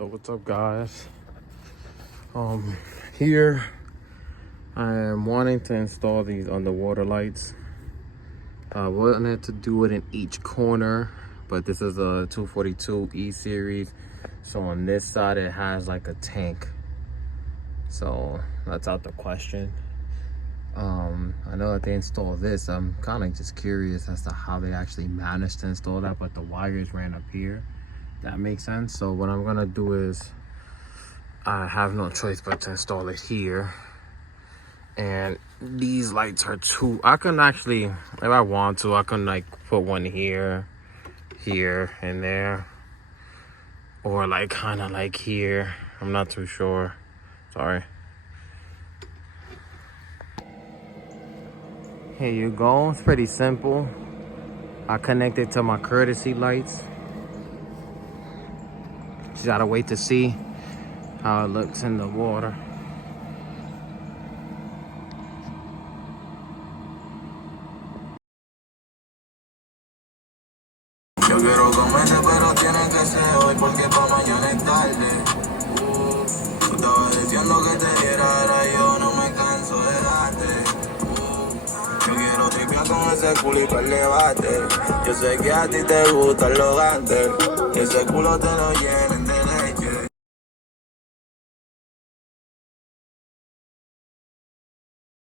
So what's up, guys? Here I am wanting to install these underwater lights. I wanted to do it in each corner, but this is a 242 E series, so on this side it has like a tank, so that's out the question. I know that they install this. I'm kind of just curious as to how they actually managed to install that, but the wires ran up here. That makes sense. So what I'm gonna do is, I have no choice but to install it here. And these lights are two. I can actually, if I want to, I can like put one here, here, and there, or like kind of like here. I'm not too sure. Sorry. Here you go. It's pretty simple. I connect it to my courtesy lights. Just gotta wait to see how it looks in the water. Yo quiero comerte, pero tiene que ser hoy porque pa' mañana es tarde. Tú estabas diciendo que te diera, ahora yo no me canso de darte. Yo quiero tripear con ese culo y pa' el debate. Yo sé que a ti te gustan los gantes. Ese culo te lo llenen